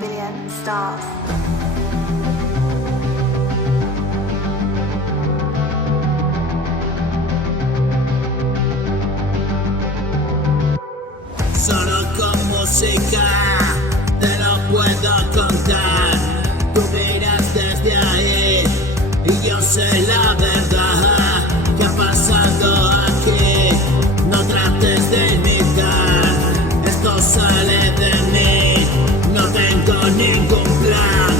billion stars. Solo con música te lo puedo contar. Tú miras desde ahí y yo sé la verdad que ha pasado aquí. No trates de imitar, esto sale de mí, no tengo ningún plan.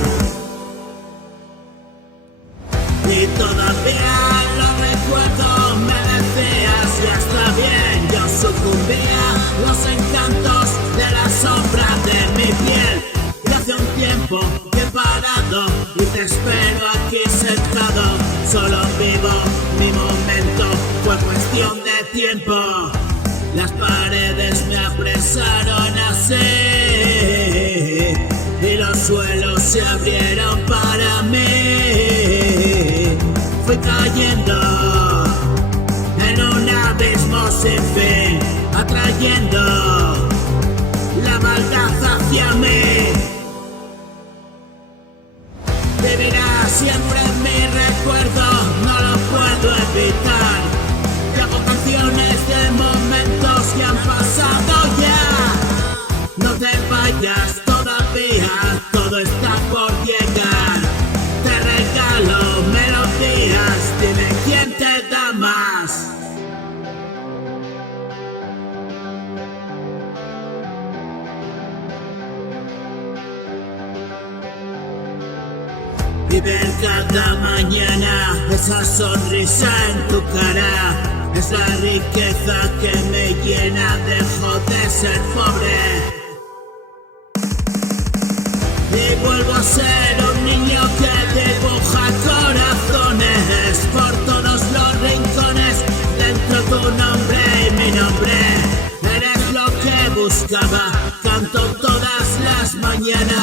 Y todavía lo recuerdo, me decías ya está bien, yo sucumbía a los encantos de la sombra de mi piel. Y hace un tiempo que he parado y te espero aquí sentado. Solo vivo mi momento, fue cuestión de tiempo. Las paredes me apresaron así y los suelos se abrieron para mí. Fui cayendo en un abismo sin fin, atrayendo la maldad hacia mí. Vivirá siempre en mi recuerdo, no lo puedo evitar. Yo hago canciones de momentos que han pasado ya. No te vayas todavía, todo está por llegar. Te regalo melodías, dime quién te da más. Y ver cada mañana esa sonrisa en tu cara es la riqueza que me llena, dejo de ser pobre y vuelvo a ser un niño que dibuja corazones por todos los rincones. Dentro tu nombre y mi nombre, eres lo que buscaba, canto todas las mañanas.